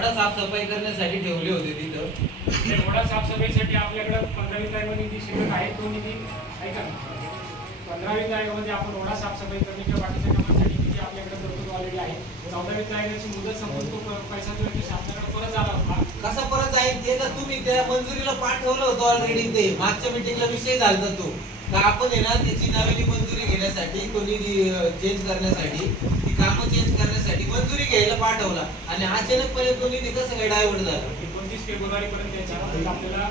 वडा साफसफाई करण्यासाठी ठेवले होते तिथं. ते वडा साफसफाईसाठी आपल्याकडे पंधरावी तारखेमध्ये निधी शिल्लक आहे तो निधी ऐका पंधरावी तारखेमध्ये आपण वडा साफसफाई करण्याच्या बाकीच्या कामांसाठी निधी आपल्याकडे तरतूद ऑलरेडी आहे. चौदावी तारखेची मुदत संपून तो पैसा जो आहे तो आपल्याकडे परत झाला होता. कसा परत जाईल ते तर तुम्ही त्या मंजुरीला पाठवलं होतं ऑलरेडी ते. मागच्या मिटिंगला विषय झाला तो. का आपण आहे ना त्याची नवीन मंजुरी घेण्यासाठी कोणी चेंज करण्यासाठी ती कामं चेंज करण्यासाठी मंजुरी घ्यायला पाठवला. आणि अचानकपणे तो निधी कसं काय डायव्हर्ट झाला? एकोणतीस फेब्रुवारी पर्यंत आपल्याला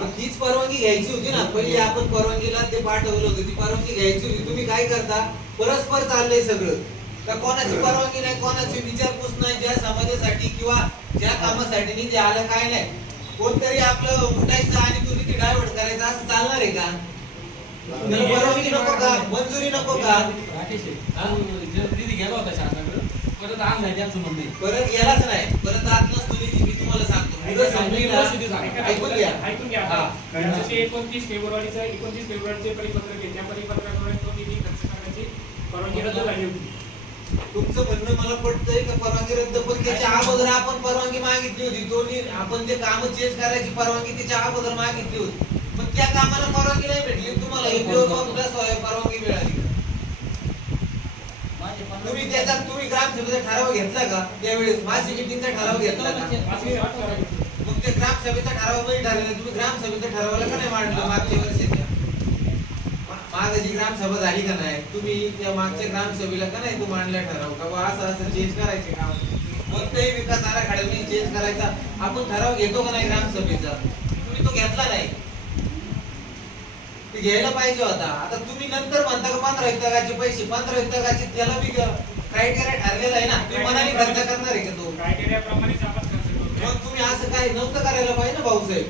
तर तीच परवानगी घ्यायची होती ना. पहिली आपण परवानगीला ते पाठवलं होतं. ती परवानगी घ्यायची होती. तुम्ही काय करता? परस्पर चाललंय सगळं. का कोणाची परवानगी नाही कोणाची विचारपूस नाही ज्या समाजासाठी किंवा ज्या कामासाठी निधी आलं काय नाही. कोणतरी आपलं उठायचं आणि तो निधी डायव्हर्ट करायचा असं चालणार आहे का? परवानगी नको का? मंजुरी नको का? राकेश आहे. जर निधी गेला होता शासनाकडे. परत आणलाय त्यांचं म्हणणं. परत गेलाच नाही. परत आत नसतो निधी मी तुम्हाला सांगतो. ऐकून घ्या. ऐकून घ्या. हा. त्यांचं एकोणतीस फेब्रुवारीचं एकोणतीस फेब्रुवारीचे परिपत्रक आहे त्या परिपत्रकामुळे तो निधी खर्च करण्याची परवानगी रद्द झाली होती. तुमचं म्हणणं मला पटतंय का? परवानगी रद्द पण त्याच्या अगोदर आपण परवानगी मागितली होती. दोन्ही आपण जे काम चेंज करायची परवानगी त्याच्या अगोदर मागितली होती. पण त्या कामाला परवानगी नाही भेटली. तुम्हाला EPO प्लस परवानगी मिळाली. तुम्ही त्याचा तुम्ही ग्रामसभेचा ठराव घेतला का? त्यावेळेस मासिक मिटिंगचा ठराव घेतला का? आहे. मग ते ग्रामसभेचा ठरावामध्ये ठरलेलं. तुम्ही ग्रामसभेच्या ठरावाला का नाही मांडलं मागच्या वर्षीच्या मा- मागची ग्रामसभा झाली का नाही? तुम्ही त्या मागच्या ग्रामसभेला का नाही तो मांडला ठराव? का बा असं असं चेंज करायचे काम कोणत्याही विकास आराखड्यामध्ये चेंज करायचा. आपण ठराव घेतो का नाही ग्रामसभेचा तुम्ही तो घेतला नाही. घ्यायला पाहिजे होता. आता तुम्ही नंतर म्हणता का पंधरा विभागाचे पैसे? पंधरा विभागाचे त्याला बी क्रायटेरिया ठरलेला आहे ना. तुम्ही मनाने खर्च करणार आहे का तो? क्रायटेरियाप्रमाणेच आपण खर्च करतो. मग तुम्ही असं काय नव्हतं करायला पाहिजे ना भाऊसाहेब.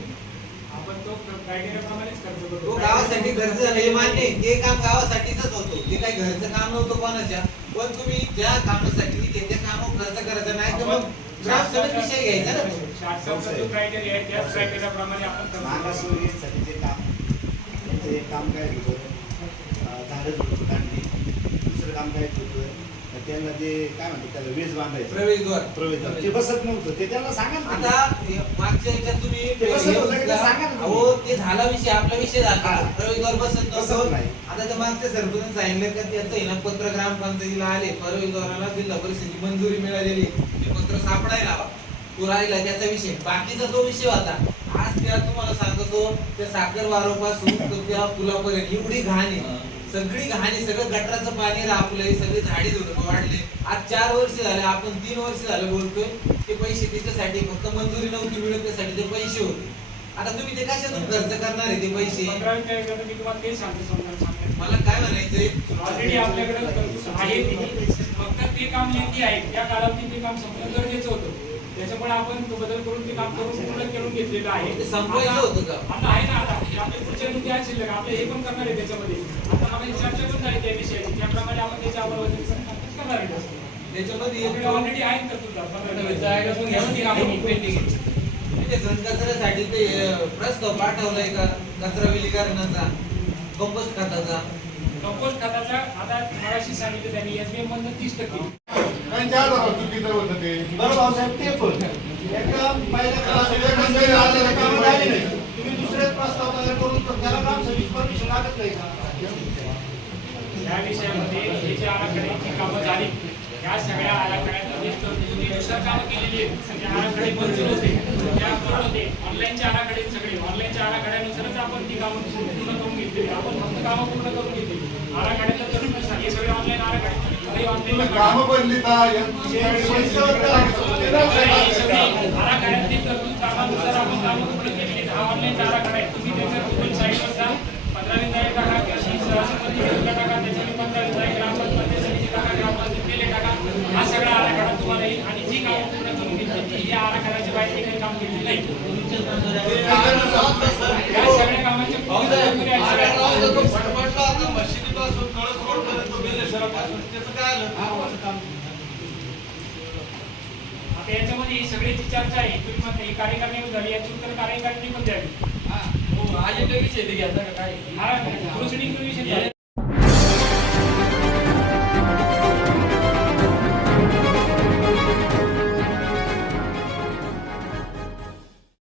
आपण तो क्रायटेरियाप्रमाणेच खर्च तो करतो गावासाठी खर्च झालं हे मान्य. ते काम गावासाठीच होतो. ते काही घरचं काम नव्हतं कोणाच्या. पण तुम्ही ज्या कामासाठी ते त्या कामावर खर्च करायचा नाही तर मग ग्रामसभेत विषय घ्यायचा ना तो. क्रायटेरिया आहे त्याच क्रायटेरियाप्रमाणे आपण खर्च करतो. मागासवर्गीयांसाठी जे काम ते काम काय होतं अं, झाडं होतं काढणे दुसरं काम काय होतं त्यांना ते काय म्हणतात त्याला वेज बांधायचं. प्रवेशद्वार. प्रवेश ते बसत नव्हतं. ते त्यांना सांगा ना. आता हे मागच्या ह्याच्यात तुम्ही ते बसत होतं का ते सांगा ना. अहो ते झाला विषय आपला विषय झाला. हा. प्रवेशद्वार बसत बसत नव्हतं नाही. आता त्या मागच्या सरपंच सांगितलं का त्याचं आहे ना पत्र ग्रामपंचायतीला आले. प्रवेशद्वाराला जिल्हा परिषदेची मंजुरी मिळालेली ते पत्र सापडायला हवा. तो राहिला त्याचा विषय. बाकीचा जो विषय होता. आज त्या तुम्हाला सांगतो त्या साखर वारोपासून त्या पुलापर्यंत एवढी घाण आहे. सगळी घाणी सगळं गटराचं पाणी रापलंय सगळे झाडी झुडपं वाढले. आज चार वर्ष झाले आपण तीन वर्ष झाले बोलतोय ते पैसे त्याच्यासाठी फक्त मंजुरी नव्हती मिळत त्यासाठी ते पैसे होते. आता तुम्ही ते कशातून खर्च करणार आहे ते पैसे? मला काय म्हणायचंय? ऑलरेडी आपल्याकडे आहे. फक्त ते काम लेंदी आहे. त्या कालावधीत ते काम संपणं गरजेचं होतं. त्याच्यामुळे आपण तो बदल करून ते काम करून पूर्ण करून घेतलेलं आहे. संपवायचं आता- होतं का? आता आहे ना आता आपले पुढचे मुद्दे शिल्लक. आपले हे पण करणार आहे त्याच्यामध्ये. आता आपण चर्चा पण झाली त्या विषयाची त्याप्रमाणे आपण त्याच्या अंमलबजावणी करणार आहे. त्याच्यामध्ये ऑलरेडी पण घनकचऱ्यासाठी ते अं, प्रस्ताव पाठवलाय का? कचरा विलीकरणाचा कंपोस्ट खताचा? कंपोस्ट खताचा आता मगाशी सांगितलं त्यांनी एसबीएम मधनं तीस टक्के. त्यांच्या हातावर चुकीचं होतं ते. बरं भाऊसाहेब ते पण. एकदम पहिल्या काळात मंजुरी आलेलं कामं झाली नाही. तुम्ही दुसरे प्रस्ताव तयार करून तर त्याला ग्रामसभेची परमिशन लागत नाही. का या विषयामध्ये हे जे आराखड्याची कामं झाली. या सगळ्या आराखड्यामध्ये तरतुदी नुसार कामं केलेली आहेत. सगळे आराखडे मंजूर होते. त्या पूर्ण होते. ऑनलाईनचे आराखडे आहेत सगळे. ऑनलाईनच्या आराखड्यानुसारच आपण ती कामं पूर्ण घेतली आपण फक्त कामं पूर्ण करून घेतली हे सगळे ऑनलाईन आराखडे. काही तुम्ही ऑनलाईन कामं बनली का आराखड्यातली तरतूद कामानुसार आपण कामं पूर्ण केलेली आहेत. हा ऑनलाईन आराखडा आहे तुम्ही त्याच्या गुगल साईटवर जा पंधरा विधायक टाका कृषी सहसंपत्ती योजना टाका त्याच्यावर पंधरा विधायक ग्रामपंचायतीसाठी टाका ग्रामपंचायत केले टाका हा सगळा आराखडा तुम्हाला येईल आणि जी कामं पूर्ण करून घेतली ती या आराखड्याच्या बाहेर काही काम केलेलं नाही या सगळ्या कामाचे पूर्ण मंजुरी आहे सगळ्या. आता याच्यामध्ये ही सगळ्याची चर्चा आहे तुम्ही म्हणता ही कार्यकारिणी झाली याची उत्तर कार्यकारिणी पण द्यावी. हो, अजेंडा विषय ते घ्यायचा काय? हा घोषणी